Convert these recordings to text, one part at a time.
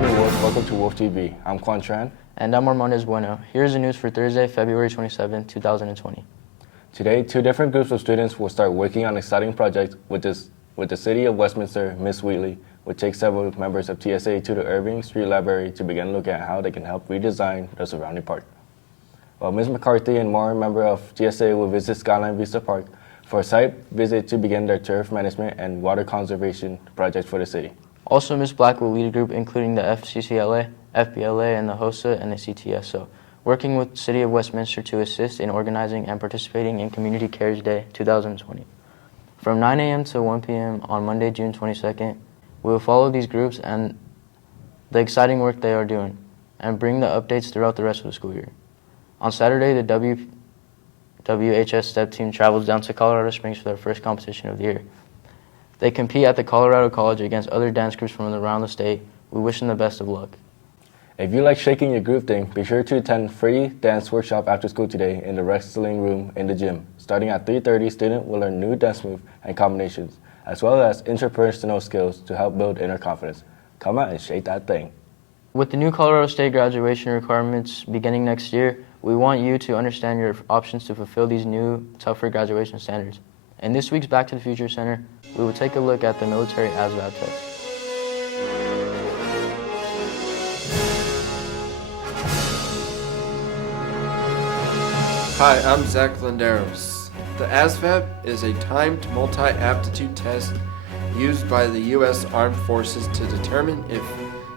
morning, Wolf. Welcome to Wolf TV. I'm Quan Tran. And I'm Armandez Bueno. Here's the news for Thursday, February 27, 2020. Today, two different groups of students will start working on an exciting project with the City of Westminster, Miss Wheatley, will take several members of TSA to the Irving Street Library to begin looking at how they can help redesign the surrounding park. While Ms. McCarthy and more members of TSA will visit Skyline Vista Park for a site visit to begin their turf management and water conservation project for the city. Also, Ms. Black will lead a group including the FCCLA, FBLA, and the HOSA and the CTSO, working with City of Westminster to assist in organizing and participating in Community Cares Day 2020. From 9 a.m. to 1 p.m. on Monday, June 22nd, we will follow these groups and the exciting work they are doing and bring the updates throughout the rest of the school year. On Saturday, the WHS step team travels down to Colorado Springs for their first competition of the year. They compete at the Colorado College against other dance groups from around the state. We wish them the best of luck. If you like shaking your groove thing, be sure to attend free dance workshop after school today in the wrestling room in the gym. Starting at 3:30, students will learn new dance moves and combinations, as well as interpersonal skills to help build inner confidence. Come out and shake that thing. With the new Colorado State graduation requirements beginning next year, we want you to understand your options to fulfill these new, tougher graduation standards. In this week's Back to the Future Center, we will take a look at the military ASVAB test. Hi, I'm Zach Landeros. The ASVAB is a timed multi-aptitude test used by the U.S. Armed Forces to determine if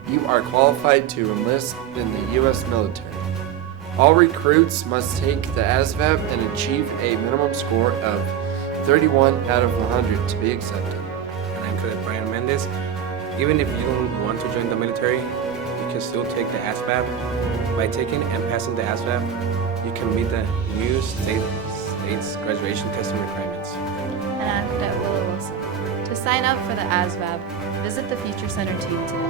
you are qualified to enlist in the U.S. military. All recruits must take the ASVAB and achieve a minimum score of 31 out of 100 to be accepted. And I'm Cadet Brian Mendez. Even if you don't want to join the military, you can still take the ASVAB. By taking and passing the ASVAB, you can meet the new state's graduation testing requirements. And I'm Cadet Willow Wilson. To sign up for the ASVAB, visit the Future Center team today.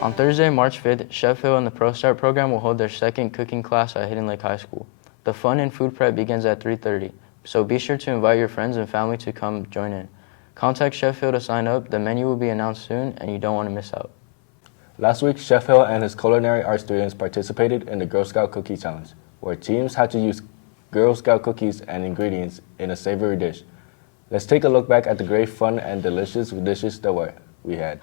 On Thursday, March 5th, Chef Hill and the ProStart program will hold their second cooking class at Hidden Lake High School. The fun and food prep begins at 3:30, so be sure to invite your friends and family to come join in. Contact Chef Hill to sign up. The menu will be announced soon, and you don't want to miss out. Last week, Chef Hill and his culinary arts students participated in the Girl Scout Cookie Challenge, where teams had to use Girl Scout cookies and ingredients in a savory dish. Let's take a look back at the great fun and delicious dishes that we had.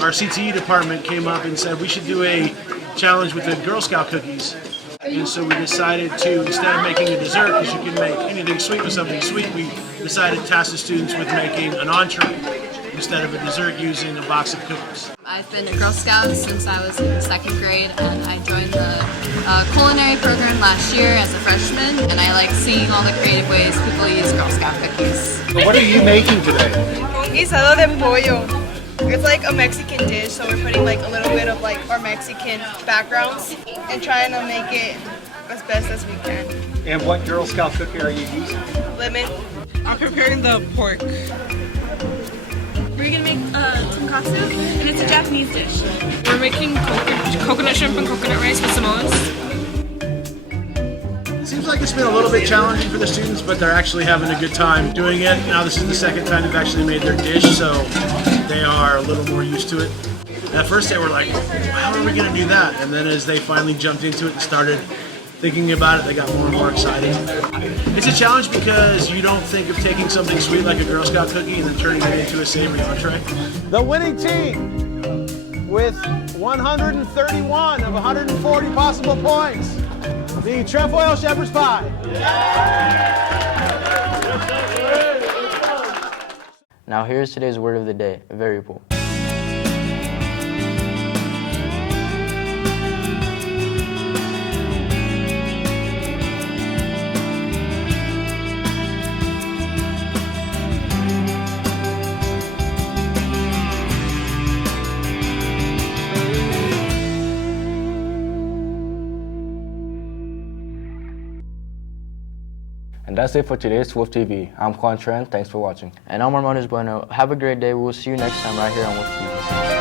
Our CTE department came up and said we should do a challenge with the Girl Scout cookies. And so we decided to, instead of making a dessert, because you can make anything sweet with something sweet, we decided to task the students with making an entree instead of a dessert using a box of cookies. I've been a Girl Scout since I was in second grade, and I joined the culinary program last year as a freshman, and I like seeing all the creative ways people use Girl Scout cookies. So what are you making today? Guisado de pollo. It's like a Mexican dish, so we're putting like a little bit of like our Mexican backgrounds and trying to make it as best as we can. And what Girl Scout cookie are you using? Lemon. I'm preparing the pork. We're gonna make tonkatsu, and it's a Japanese dish. We're making coconut shrimp and coconut rice with Samoas. It seems like it's been a little bit challenging for the students, but they're actually having a good time doing it. Now this is the second time they've actually made their dish, so they are a little more used to it. At first they were like, how are we gonna do that? And then as they finally jumped into it and started thinking about it, they got more and more excited. It's a challenge because you don't think of taking something sweet like a Girl Scout cookie and then turning it into a savory entree. The winning team with 131 of 140 possible points, the Trefoil Shepherd's Pie. Now here's today's word of the day, variable. And that's it for today's Wolf TV. I'm Quan Tran. Thanks for watching. And I'm Armandez Bueno. Have a great day. We'll see you next time right here on Wolf TV.